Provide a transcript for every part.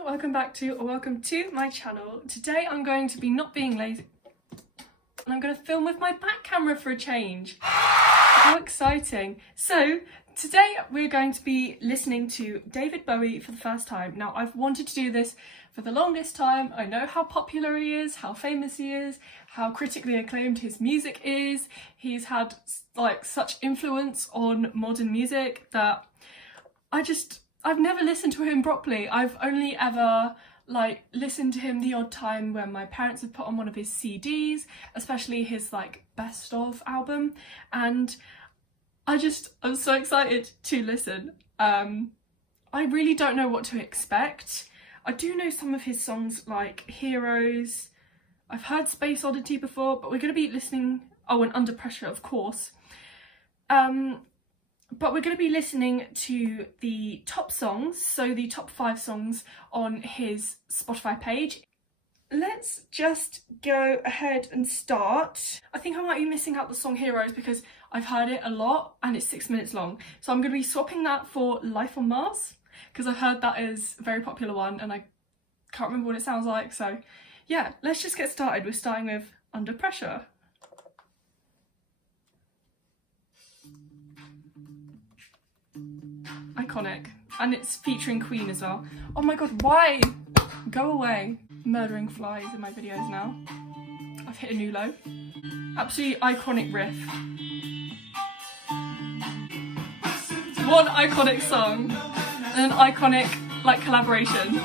everyone, welcome to my channel. Today I'm going to be not being lazy and I'm going to film with my back camera for a change. How exciting. So today we're going to be listening to David Bowie for the first time. Now I've wanted to do this for the longest time. I know how popular he is, how famous he is, how critically acclaimed his music is. He's had like such influence on modern music that I've never listened to him properly. I've only ever like listened to him the odd time when my parents have put on one of his CDs, especially his like best of album, and I'm so excited to listen. I really don't know what to expect. I do know some of his songs like Heroes. I've heard Space Oddity before, but we're going to be listening, and Under Pressure of course. But we're going to be listening to the top songs, so the top 5 songs on his Spotify page. Let's just go ahead and start. I think I might be missing out the song Heroes because I've heard it a lot and it's 6 minutes long. So I'm going to be swapping that for Life on Mars because I've heard that is a very popular one and I can't remember what it sounds like. So yeah, let's just get started. We're starting with Under Pressure. Iconic, and it's featuring Queen as well. Oh my god, why? Go away. Murdering flies in my videos now. I've hit a new low. Absolutely iconic riff. One iconic song and an iconic like collaboration.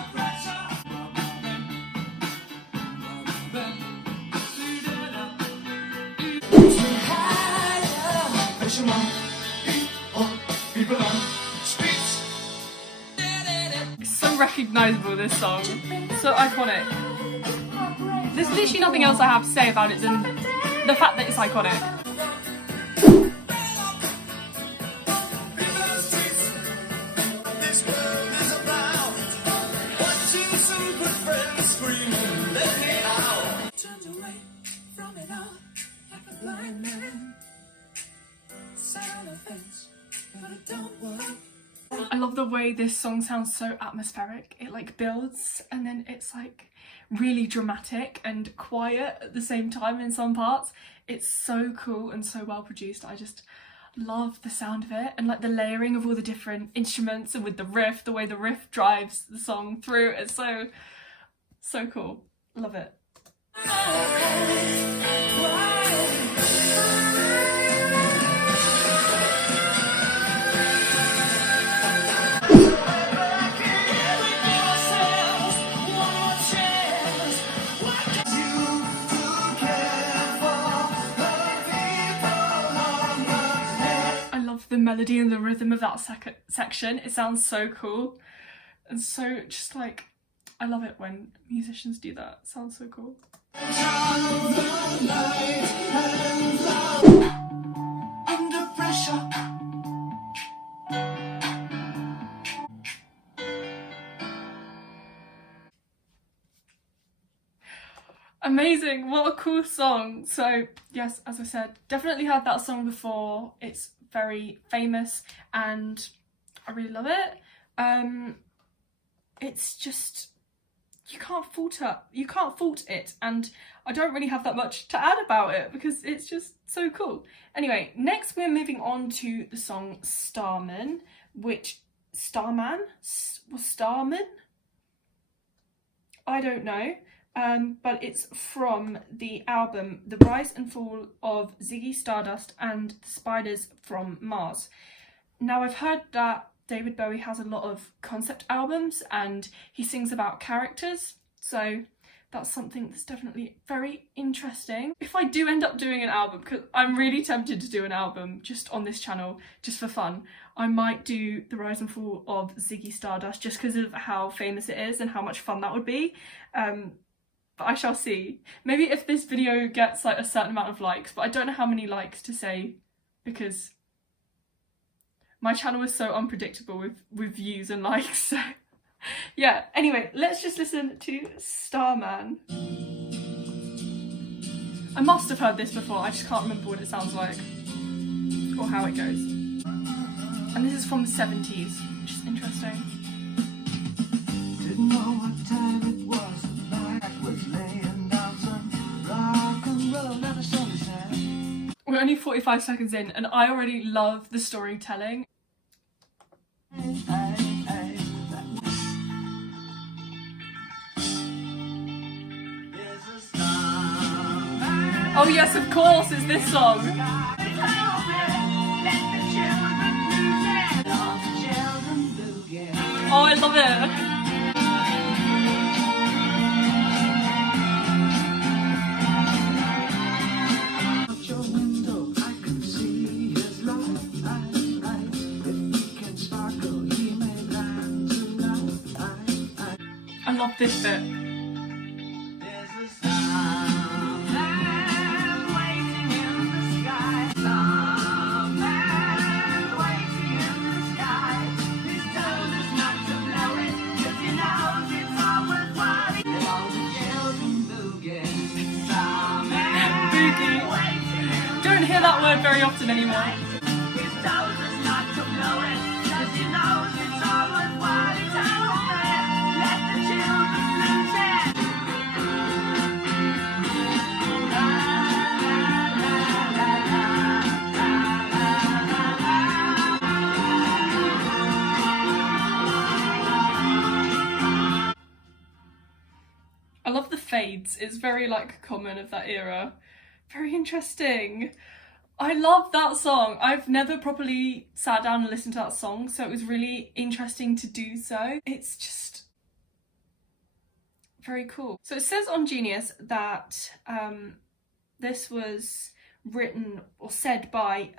It's so recognisable, this song. So iconic. There's literally nothing else I have to say about it than the fact that it's iconic. I love the way this song sounds so atmospheric. It like builds and then it's like really dramatic and quiet at the same time in some parts. It's so cool and so well produced. I just love the sound of it and like the layering of all the different instruments and with the riff, the way the riff drives the song through. It's so cool. Love it. The melody and the rhythm of that section, it sounds so cool and so just like I love it when musicians do that. It sounds so cool. Under pressure. Amazing, what a cool song. So yes, as I said, definitely heard that song before. It's very famous and I really love it. It's just, you can't fault it, and I don't really have that much to add about it because it's just so cool. Anyway, next we're moving on to the song Starman, Starman? I don't know. But it's from the album The Rise and Fall of Ziggy, Stardust and the Spiders from Mars. Now I've heard that David Bowie has a lot of concept albums and he sings about characters, so that's something that's definitely very interesting. If I do end up doing an album, because I'm really tempted to do an album just on this channel, just for fun, I might do The Rise and Fall of Ziggy Stardust just because of how famous it is and how much fun that would be. But I shall see. Maybe if this video gets like a certain amount of likes, but I don't know how many likes to say because my channel is so unpredictable with views and likes. So yeah, anyway, let's just listen to Starman. I must have heard this before, I just can't remember what it sounds like or how it goes. And this is from the 70s, which is interesting. Didn't know what time it was. The night was laying down some rock and roll and a sunset. We're only 45 seconds in and I already love the storytelling. Oh yes, of course, it's this song. Oh, I love it. I love this bit. Don't hear that word very often anymore. I love the fades. It's very like common of that era. Very interesting. I love that song. I've never properly sat down and listened to that song, so it was really interesting to do so. It's just very cool. So it says on Genius that this was written or said by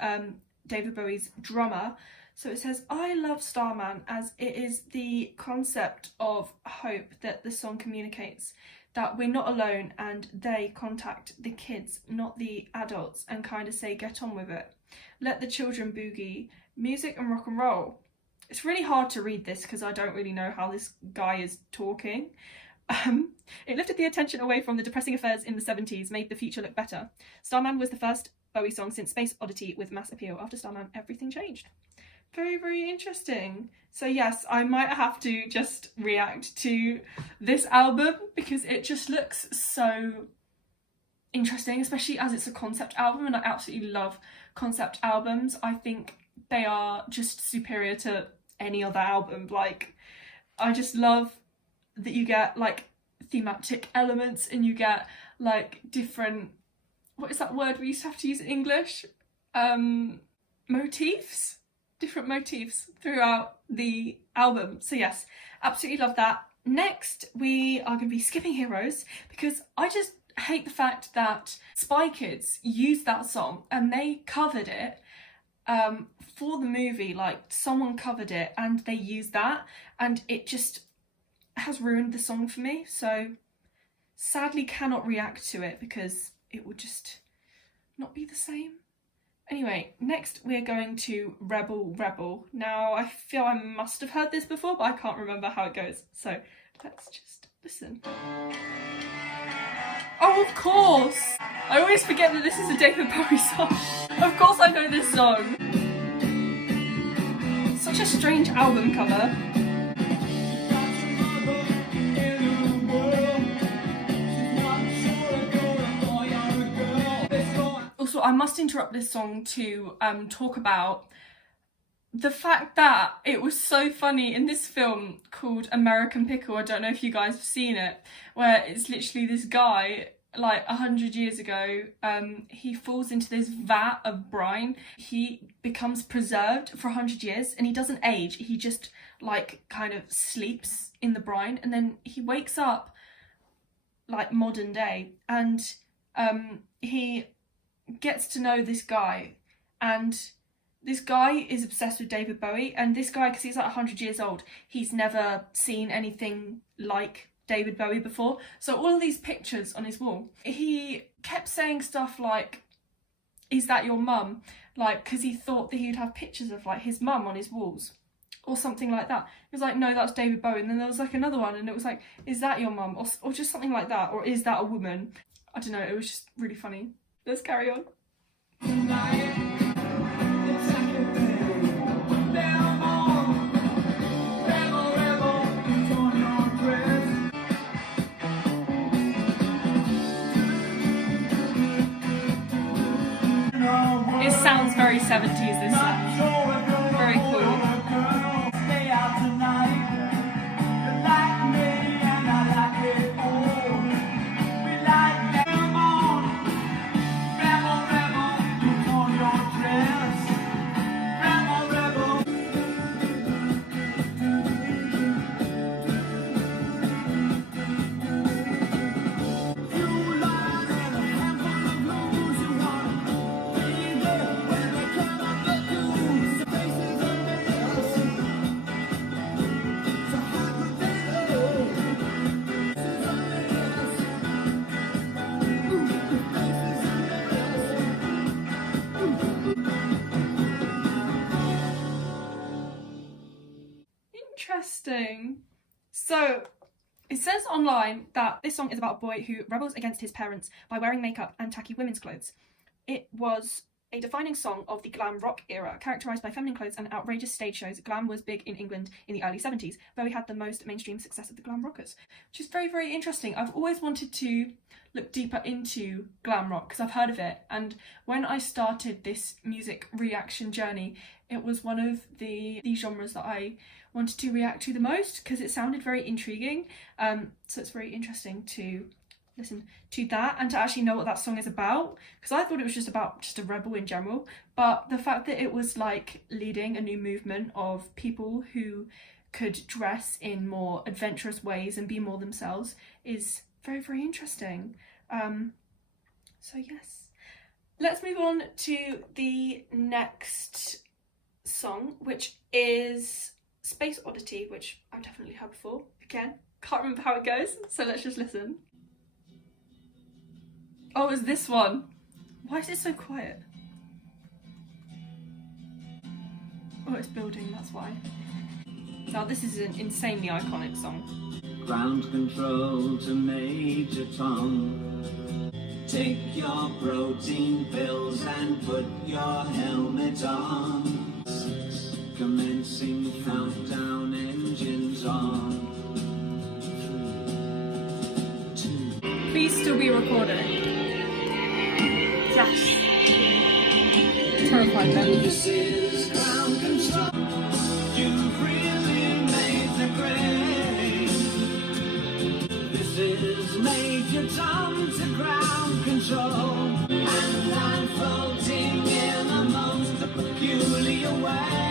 David Bowie's drummer. So it says, I love Starman as it is the concept of hope that the song communicates, that we're not alone and they contact the kids, not the adults, and kind of say, get on with it. Let the children boogie, music and rock and roll. It's really hard to read this because I don't really know how this guy is talking. It lifted the attention away from the depressing affairs in the 70s, made the future look better. Starman was the first Bowie song since Space Oddity with mass appeal. After Starman, everything changed. Very, very interesting. So yes, I might have to just react to this album because it just looks so interesting, especially as it's a concept album, and I absolutely love concept albums. I think they are just superior to any other album. Like, I just love that you get like thematic elements and you get like different, what is that word we used to have to use in English? Motifs? Different motifs throughout the album. So yes, absolutely love that. Next, we are going to be skipping Heroes because I just hate the fact that Spy Kids used that song and they covered it for the movie. Like, someone covered it and they used that, and it just has ruined the song for me. So sadly cannot react to it because it would just not be the same. Anyway, next we're going to Rebel Rebel. Now, I feel I must have heard this before, but I can't remember how it goes. So let's just listen. Oh, of course! I always forget that this is a David Bowie song. Of course I know this song. Such a strange album cover. Also, I must interrupt this song to talk about the fact that it was so funny in this film called American Pickle. I don't know if you guys have seen it, where it's literally this guy, like 100 years ago, he falls into this vat of brine. He becomes preserved for 100 years and he doesn't age. He just like kind of sleeps in the brine, and then he wakes up like modern day, and he gets to know this guy, and this guy is obsessed with David Bowie, and this guy, because he's like 100 years old, he's never seen anything like David Bowie before. So all of these pictures on his wall, he kept saying stuff like, is that your mum? Like, because he thought that he'd have pictures of like his mum on his walls or something like that. He was like, no, that's David Bowie. And then there was like another one and it was like, is that your mum? Or just something like that. Or is that a woman? I don't know, it was just really funny. Let's carry on. sounds very 70s, this song. Very cool. Interesting. So it says online that this song is about a boy who rebels against his parents by wearing makeup and tacky women's clothes. It was a defining song of the glam rock era, characterised by feminine clothes and outrageous stage shows. Glam was big in England in the early 70s, where we had the most mainstream success of the glam rockers, which is very, very interesting. I've always wanted to look deeper into glam rock because I've heard of it, and when I started this music reaction journey, it was one of the genres that I wanted to react to the most because it sounded very intriguing. So it's very interesting to listen to that and to actually know what that song is about, because I thought it was just about a rebel in general, but the fact that it was like leading a new movement of people who could dress in more adventurous ways and be more themselves is very, very interesting. So yes, let's move on to the next song, which is Space Oddity, which I've definitely heard before. Again, can't remember how it goes, so let's just listen. Oh, it's this one. Why is it so quiet? Oh, it's building, that's why. Now this is an insanely iconic song. Ground control to Major Tom. Take your protein pills and put your helmet on. Commencing countdown, engines on. 3, 2. Please still be recording. Yes. Terrified then. This is ground control. You've really made the grade. This is Major Tom to ground control. And I'm floating in a most peculiar way.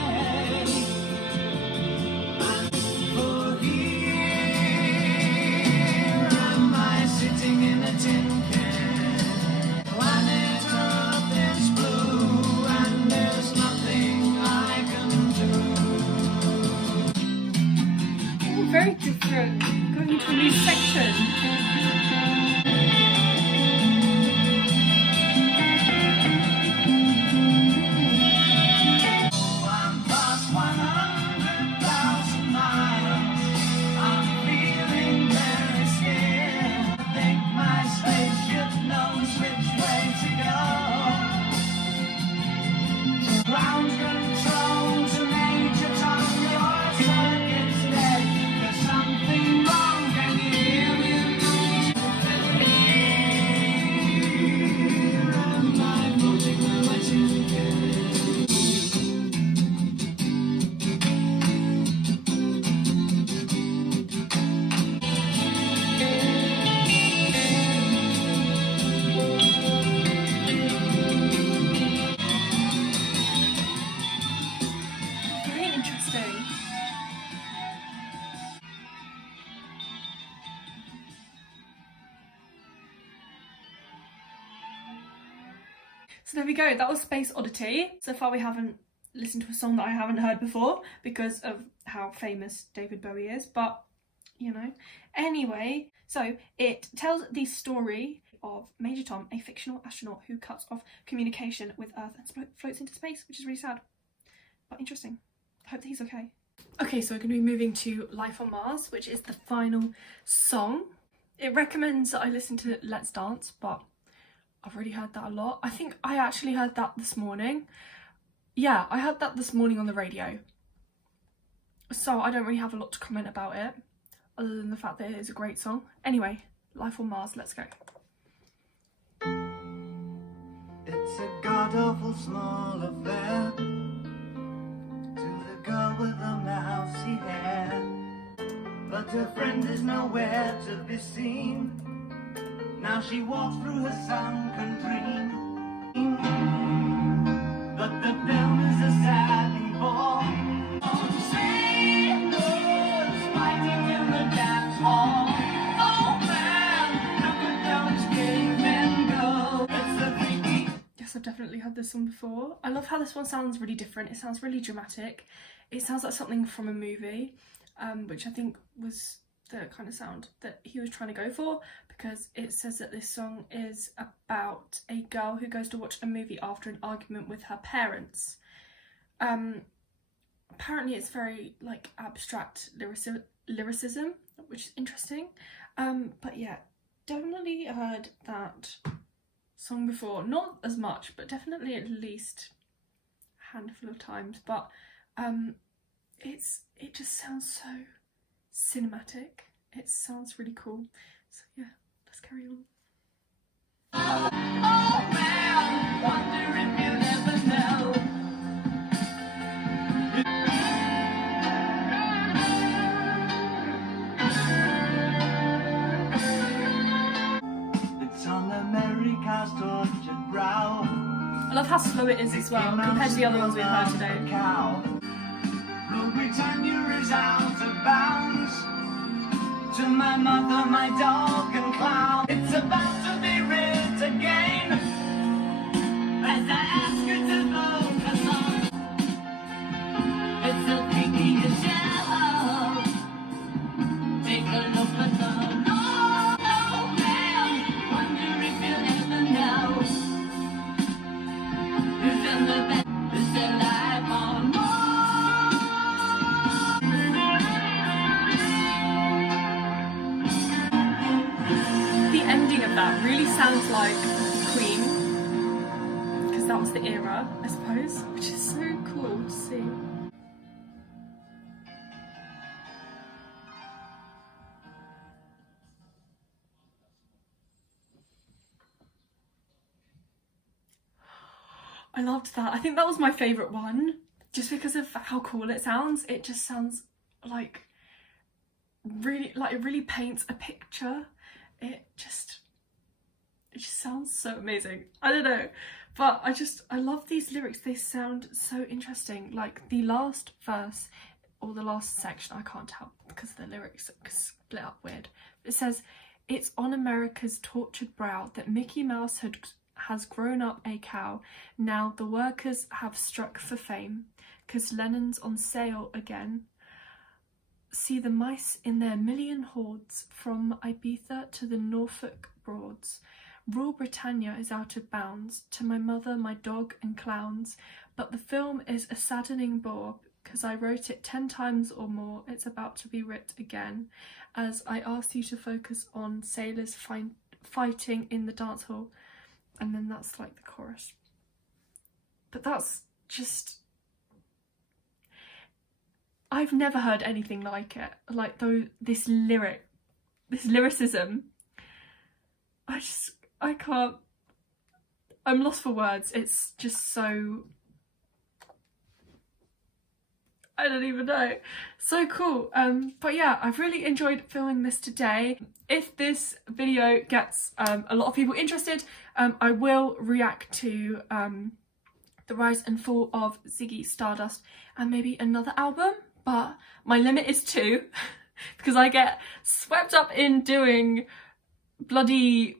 And for here am I sitting in a tin can. Planet Earth is blue and there's nothing I can do. Oh, very different. Going into a new section. I'm past 100,000 miles. I'm feeling very scared. I think my spaceship knows which way to go. Ground control to Major Tom, your circuit's dead. There's something wrong, can you hear me? Am I floating on my tin can? Very interesting. So there we go, that was Space Oddity. So far we haven't listened to a song that I haven't heard before because of how famous David Bowie is, but you know. Anyway, so it tells the story of Major Tom, a fictional astronaut who cuts off communication with Earth and floats into space, which is really sad, but interesting. I hope that he's okay. Okay, so we're going to be moving to Life on Mars, which is the final song. It recommends that I listen to Let's Dance, but I've already heard that a lot. I think I actually heard that this morning. Yeah, I heard that this morning on the radio. So I don't really have a lot to comment about it, other than the fact that it is a great song. Anyway, Life on Mars, let's go. It's a god awful small affair to the girl with the mousy hair. But her friend is nowhere to be seen. Now she walks through her sunken dream. But the film is a sagging ball. Sailors fighting in the dance hall. Oh man, look at those cavemen go. It's the freaky. Yes, I've definitely heard this one before. I love how this one sounds really different. It sounds really dramatic. It sounds like something from a movie, which I think was the kind of sound that he was trying to go for, because it says that this song is about a girl who goes to watch a movie after an argument with her parents. Apparently it's very like abstract lyricism, which is interesting. But yeah, definitely heard that song before. Not as much, but definitely at least a handful of times. But it just sounds so cinematic. It sounds really cool. So yeah, let's carry on. Oh man, wonder if you'll ever know. It's on America's tortured brow. I love how slow it is as well compared to the other ones we've heard today. Rule Britannia is out of bounds. To my mother, my dog and clown. It's about to be writ again. As I ask her to focus on. It's the freakiest show. Take a look at the oh man. Wonder if you'll ever know. Who's in the bed? Is there life on Mars? That really sounds like Queen, because that was the era, I suppose, which is so cool to see. I loved that. I think that was my favourite one, just because of how cool it sounds. It just sounds like it really paints a picture. It just sounds so amazing. I don't know, but I love these lyrics. They sound so interesting. Like the last verse or the last section, I can't tell because the lyrics are split up weird. It says, "It's on America's tortured brow that Mickey Mouse has grown up a cow. Now the workers have struck for fame, 'cause Lennon's on sale again. See the mice in their million hordes, from Ibiza to the Norfolk Broads. Rule Britannia is out of bounds, to my mother, my dog and clowns. But the film is a saddening bore, 'cause I wrote it 10 times or more. It's about to be writ again, as I asked you to focus on sailors fighting in the dance hall." And then that's like the chorus. But that's just... I've never heard anything like it. Like this lyricism. I can't... I'm lost for words. It's just so... I don't even know. So cool. But yeah, I've really enjoyed filming this today. If this video gets a lot of people interested, I will react to the rise and fall of Ziggy Stardust and maybe another album, but my limit is 2 because I get swept up in doing bloody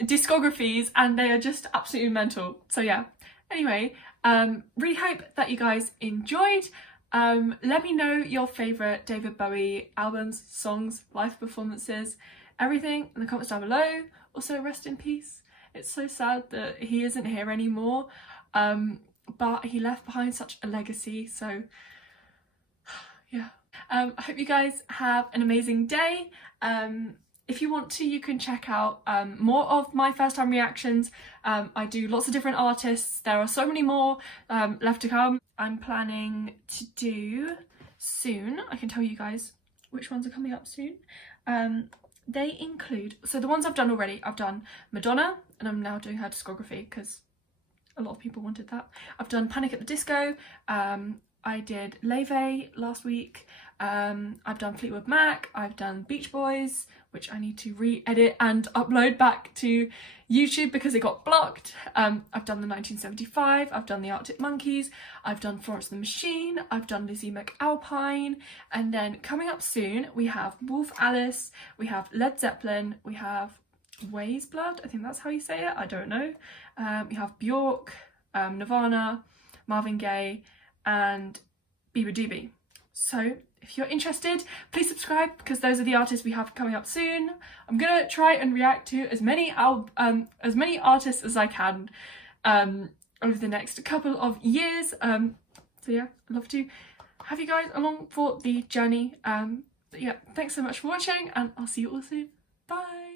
discographies and they are just absolutely mental. So yeah, anyway, really hope that you guys enjoyed. Let me know your favourite David Bowie albums, songs, live performances, everything in the comments down below. Also, rest in peace. It's so sad that he isn't here anymore, but he left behind such a legacy, so yeah. I hope you guys have an amazing day. If you want to, you can check out more of my first time reactions. I do lots of different artists. There are so many more left to come. I'm planning to do soon, I can tell you guys which ones are coming up soon. They include, so the ones I've done already, I've done Madonna, and I'm now doing her discography because A lot of people wanted that. I've done Panic at the Disco. I did Leve last week. I've done Fleetwood Mac. I've done Beach Boys, which I need to re-edit and upload back to YouTube because it got blocked. I've done the 1975. I've done the Arctic Monkeys. I've done Florence and the Machine. I've done Lizzie McAlpine. And then coming up soon, we have Wolf Alice. We have Led Zeppelin. We have Ways Blood. I think that's how you say it. I don't know. We have Bjork, Nirvana, Marvin Gaye, and Bieber Doobie. So if you're interested, please subscribe because those are the artists we have coming up soon. I'm gonna try and react to as many artists as I can over the next couple of years. So yeah, I'd love to have you guys along for the journey. But yeah, thanks so much for watching, and I'll see you all soon. Bye.